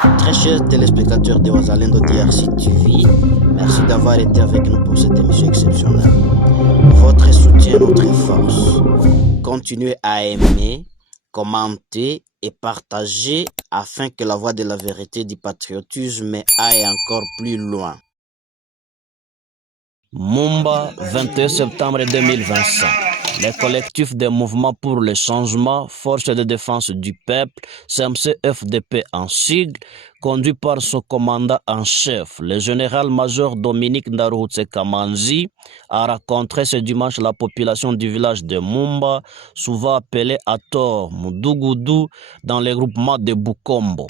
Très chers téléspectateurs de Wazalendo DRC TV, merci d'avoir été avec nous pour cette émission exceptionnelle. Votre soutien est notre force. Continuez à aimer, commenter et partager afin que la voix de la vérité du patriotisme aille encore plus loin. Mumba, 21 septembre 2025. Les collectifs des mouvements pour le changement, Force de défense du peuple, CMC-FDP en sigle, conduit par son commandant en chef, le général-major Dominique Ndaruhutse Kamanzi, a rencontré ce dimanche la population du village de Mumba, souvent appelé à tort Mudugudu, dans le groupement de Bukombo.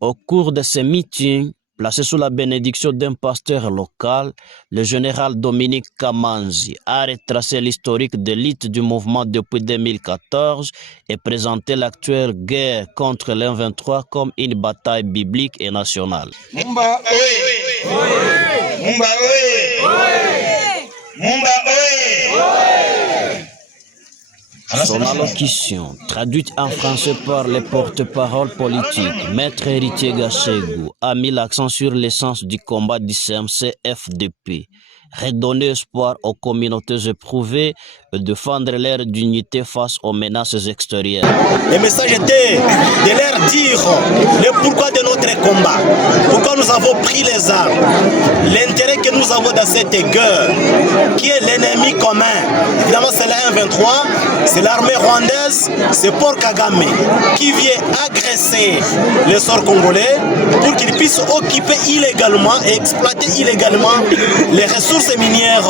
Au cours de ces meetings, placé sous la bénédiction d'un pasteur local, le général Dominique Kamanzi a retracé l'historique de lutte du mouvement depuis 2014 et présenté l'actuelle guerre contre l'M23 comme une bataille biblique et nationale. Mumba, oui. Oui. Mumba, oui. Oui. Mumba, oui. Son allocution, traduite en français par les porte-parole politiques, Maître Héritier Gachegou, a mis l'accent sur l'essence du combat du CMC-FDP, redonner espoir aux communautés éprouvées et défendre leur dignité face aux menaces extérieures. Le message était de leur dire le pourquoi de notre combat, pourquoi nous avons pris les armes, l'intérêt que nous avons dans cette guerre, qui est l'ennemi commun. Évidemment, c'est la M23, c'est l'armée rwandaise, c'est Paul Kagame qui vient agresser les sorts congolais pour qu'ils puissent occuper illégalement et exploiter illégalement les ressources minières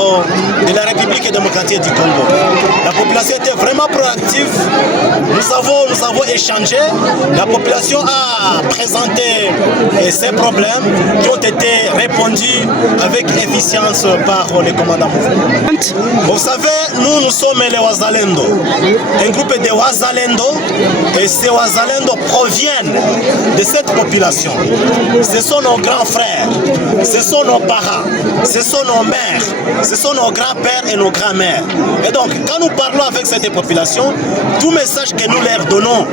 de la République démocratique du Congo. La population était vraiment proactive, nous avons échangé, la population a présenté ses problèmes qui ont été répondus avec efficience par les commandants mouvements. Vous savez, nous sommes les Wazalendo, un groupe de Wazalendo, et ces Wazalendo proviennent de cette population. Ce sont nos grands frères, ce sont nos parents, ce sont nos mères, ce sont nos grands-pères et nos grands-mères. Et donc, quand nous parlons avec cette population, tout message que nous leur donnons,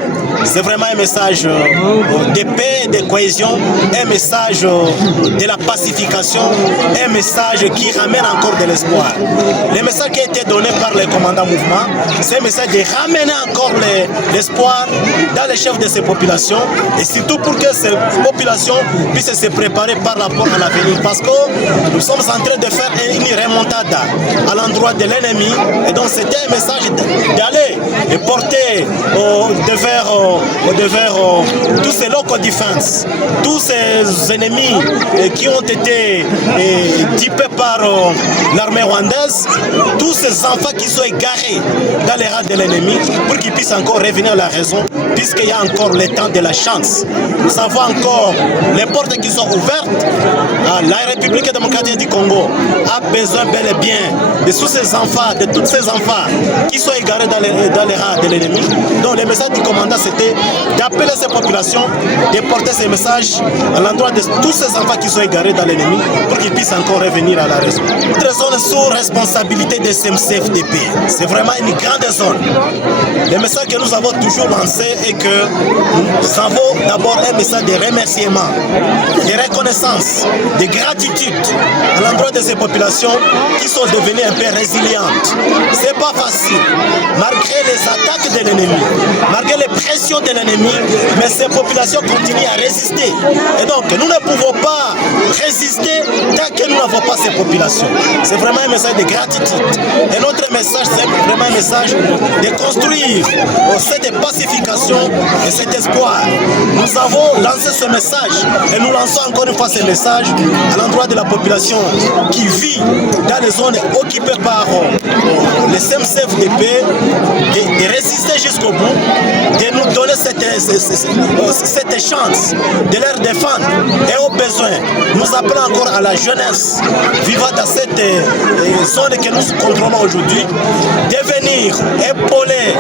c'est vraiment un message de paix, de cohésion, un message de la pacification, un message qui ramène encore de l'espoir. Le message qui a été donné par les commandants mouvement, c'est un message de ramener encore l'espoir dans les chefs de ces populations et surtout pour que ces populations puissent se préparer par rapport à l'avenir, parce que nous sommes en train de faire une remontada à l'endroit de l'ennemi, et donc c'était un message d'aller et porter devers tous ces local defense, tous ces ennemis qui ont été typés par l'armée rwandaise, tous ces enfants qui sont égarés dans les rangs de l'ennemi, pour qu'ils puissent encore revenir à la raison, puisqu'il y a encore le temps de la chance. Nous avons encore les portes qui sont ouvertes. La République démocratique du Congo a besoin bel et bien de tous ces enfants, de tous ces enfants qui sont égarés dans les rangs de l'ennemi. Donc le message du commandant, c'était d'appeler ces populations, de porter ces messages à l'endroit de tous ces enfants qui sont égarés dans l'ennemi, pour qu'ils puissent encore revenir à la raison. Notre zone sous responsabilité de CMC-FDP, c'est vraiment une grande zone. Le message que nous avons toujours lancé est que nous avons d'abord un message de remerciement, de reconnaissance, de gratitude à l'endroit de ces populations qui sont devenues un peu résilientes. C'est pas facile, malgré les attaques de l'ennemi, malgré les pressions de l'ennemi, mais ces populations continuent à résister. Et donc, nous ne pouvons pas résister tant que nous n'avons pas ces populations. C'est vraiment un message de gratitude. Et notre message, c'est vraiment un message de construire cette pacification et cet espoir. Nous avons lancé ce message et nous lançons encore une fois ce message à l'endroit de la population qui vit dans les zones occupées par les CMC-FDP, de résister jusqu'au bout, de nous donner cette chance de leur défendre. Et au besoin, nous appelons encore à la jeunesse vivant dans cette zone que nous contrôlons aujourd'hui, de venir épauler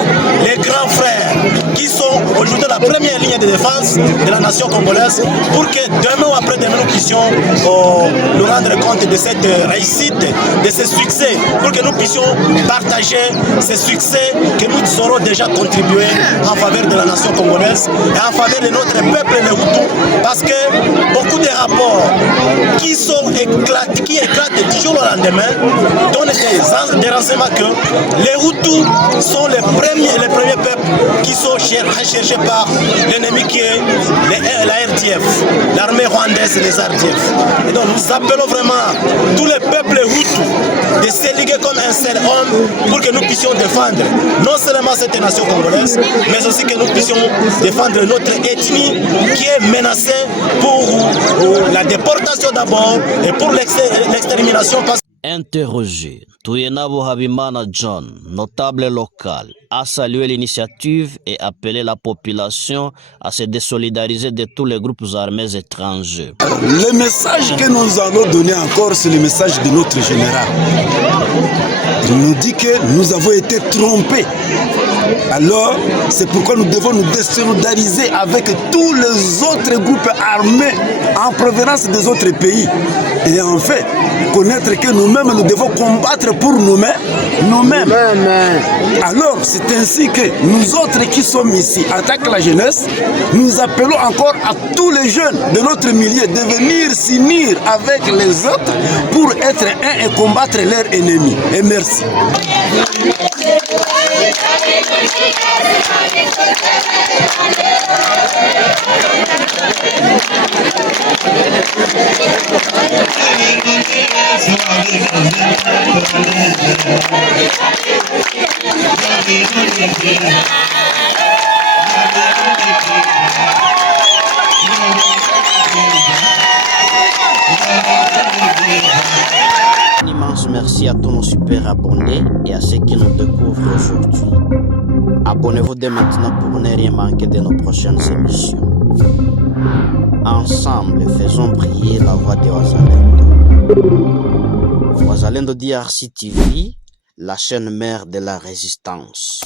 les grands frères qui sont aujourd'hui la première ligne de défense de la nation congolaise pour que demain ou après-demain nous puissions nous rendre compte de cette réussite, de ce succès, pour que nous puissions partager ce succès que nous aurons déjà contribué en faveur de la nation congolaise et en faveur de notre peuple les Hutus, parce que beaucoup de rapports qui éclatent du jour au lendemain donnent des renseignements que les Hutus sont les premiers peuples qui sont recherchés par l'ennemi qui est la RDF, l'armée rwandaise et les RDF. Et donc nous appelons vraiment tous les peuples Hutus de se liguer comme un seul homme pour que nous puissions défendre non seulement cette nation congolaise, mais aussi que nous puissions défendre notre ethnie qui est menacée pour la déportation d'abord et pour l'extermination. Interrogé, Tuyenabo Habimana John, notable local, a salué l'initiative et appelé la population à se désolidariser de tous les groupes armés étrangers. Le message que nous allons donner encore, c'est le message de notre général. Il nous dit que nous avons été trompés. Alors, c'est pourquoi nous devons nous désolidariser avec tous les autres groupes armés en provenance des autres pays. Et en fait, connaître que nous-mêmes, nous devons combattre pour nous-mêmes. Alors, c'est ainsi que nous autres qui sommes ici, en tant que la jeunesse, nous appelons encore à tous les jeunes de notre milieu de venir s'unir avec les autres pour être un et combattre leurs ennemis. Et merci. Un immense merci à tous nos super abonnés et à ceux qui nous découvrent aujourd'hui. Abonnez-vous dès maintenant pour ne rien manquer de nos prochaines émissions. Ensemble, faisons briller la voix de Wazalendo. Wazalendo DRC TV, la chaîne mère de la résistance.